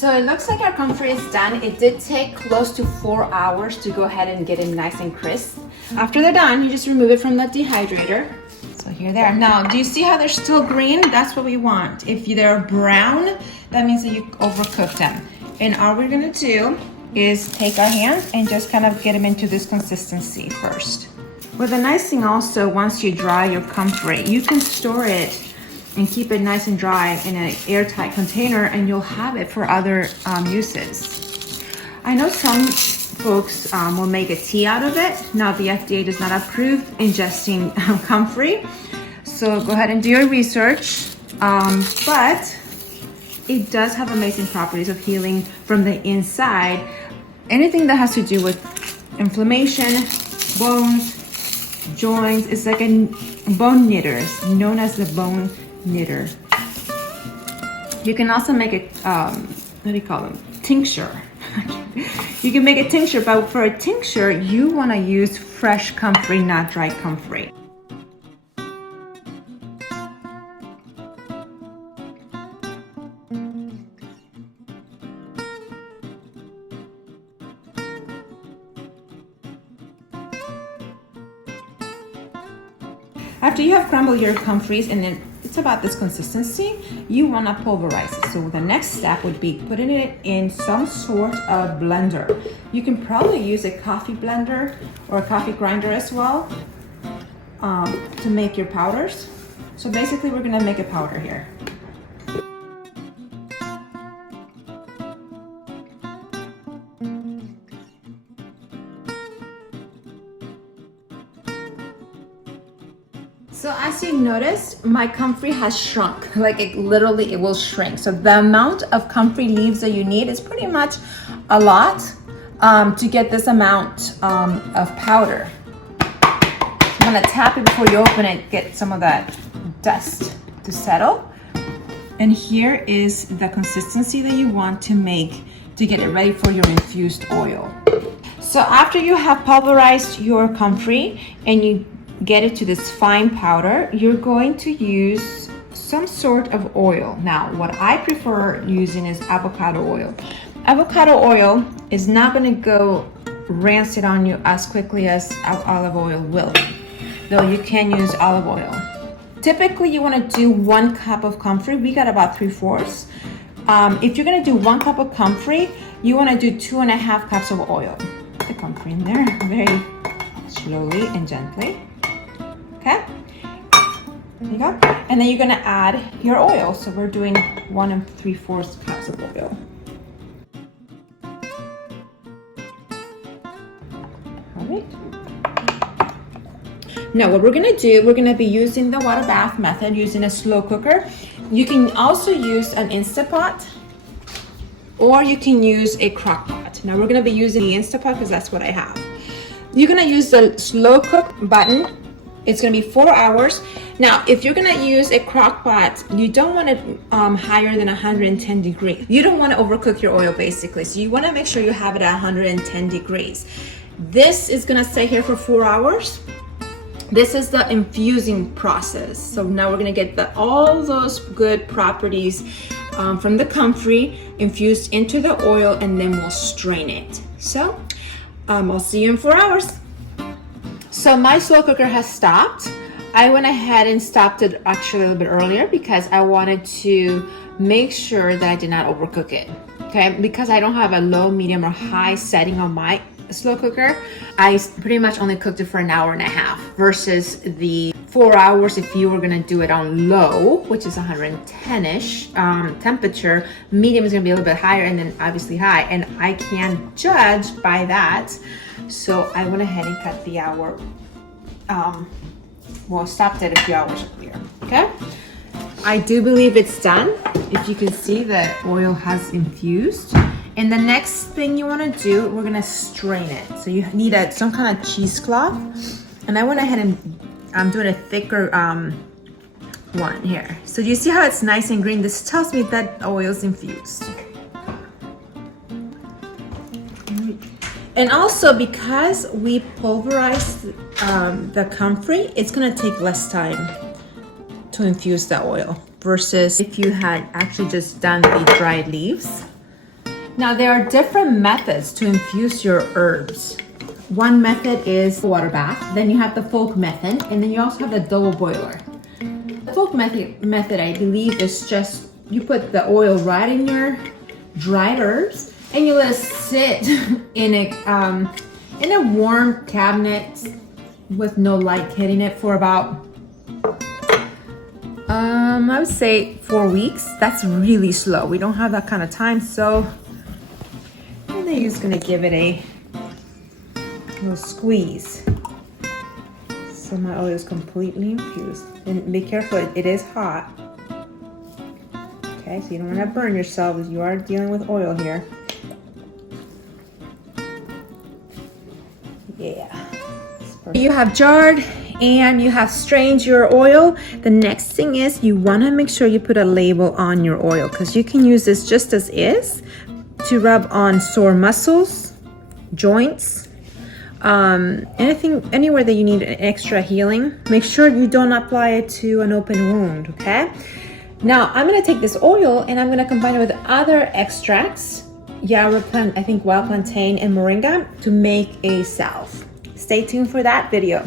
So it looks like our comfrey is done. It did take close to 4 hours to go ahead and get it nice and crisp. After they're done, you just remove it from the dehydrator. So here they are. Now, do you see how they're still green? That's what we want. If they're brown, that means that you overcooked them. And all we're gonna do is take our hand and just kind of get them into this consistency first. Well, the nice thing also, once you dry your comfrey, you can store it and keep it nice and dry in an airtight container, and you'll have it for other uses. I know some folks will make a tea out of it. Now, the FDA does not approve ingesting comfrey, so go ahead and do your research. But it does have amazing properties of healing from the inside. Anything that has to do with inflammation, bones, joints, it's like a bone knitter. It's known as the bone knitter. You can also make it, what do you call them? Tincture. You can make a tincture, but for a tincture, you want to use fresh comfrey, not dry comfrey. After you have crumbled your comfreys and then it's about this consistency, you want to pulverize it. So the next step would be putting it in some sort of blender. You can probably use a coffee blender or a coffee grinder as well to make your powders. So basically we're going to make a powder here. So as you noticed, my comfrey has shrunk, like it literally, it will shrink. So the amount of comfrey leaves that you need is pretty much a lot to get this amount of powder. I'm gonna tap it before you open it, get some of that dust to settle. And here is the consistency that you want to make to get it ready for your infused oil. So after you have pulverized your comfrey and you get it to this fine powder, you're going to use some sort of oil. Now, what I prefer using is avocado oil. Avocado oil is not going to go rancid on you as quickly as olive oil will, though you can use olive oil. Typically, you want to do 1 cup of comfrey. We got about 3/4. If you're going to do 1 cup of comfrey, you want to do 2.5 cups of oil. Put the comfrey in there very slowly and gently. Okay, there you go. And then you're gonna add your oil. So we're doing 1 3/4 cups of oil. All right. Now what we're gonna do, we're gonna be using the water bath method, using a slow cooker. You can also use an Instapot, or you can use a crock pot. Now we're gonna be using the Instapot because that's what I have. You're gonna use the slow cook button. It's gonna be 4 hours. Now, if you're gonna use a crock pot, you don't want it higher than 110 degrees. You don't wanna overcook your oil basically. So you wanna make sure you have it at 110 degrees. This is gonna stay here for 4 hours. This is the infusing process. So now we're gonna get all those good properties from the comfrey infused into the oil, and then we'll strain it. So I'll see you in 4 hours. So my slow cooker has stopped. I went ahead and stopped it actually a little bit earlier because I wanted to make sure that I did not overcook it. Okay, because I don't have a low, medium, or high setting on my slow cooker, I pretty much only cooked it for 1.5 hours versus the 4 hours if you were gonna do it on low, which is 110-ish temperature. Medium is gonna be a little bit higher, and then obviously high, and I can judge by that. So I went ahead and cut the hour, stopped it a few hours earlier, okay? I do believe it's done. If you can see, the oil has infused. And the next thing you wanna do, we're gonna strain it. So you need some kind of cheesecloth. And I went ahead and I'm doing a thicker one here. So you see how it's nice and green? This tells me that oil's infused. And also, because we pulverized the comfrey, it's gonna take less time to infuse the oil versus if you had actually just done the dried leaves. Now there are different methods to infuse your herbs. One method is water bath, then you have the folk method, and then you also have the double boiler. The folk method I believe is just you put the oil right in your dried herbs and you let it sit in a warm cabinet with no light hitting it for about I would say 4 weeks. That's really slow. We don't have that kind of time, so and then you're just gonna give it a little squeeze. So my oil is completely infused. And be careful, it is hot. Okay, so you don't want to burn yourself as you are dealing with oil here. Yeah. You have jarred and you have strained your oil. The next thing is you want to make sure you put a label on your oil, because you can use this just as is to rub on sore muscles, joints, anywhere that you need an extra healing. Make sure you don't apply it to an open wound, okay? Now I'm gonna take this oil and I'm gonna combine it with other extracts, wild plantain and moringa, to make a salve. Stay tuned for that video.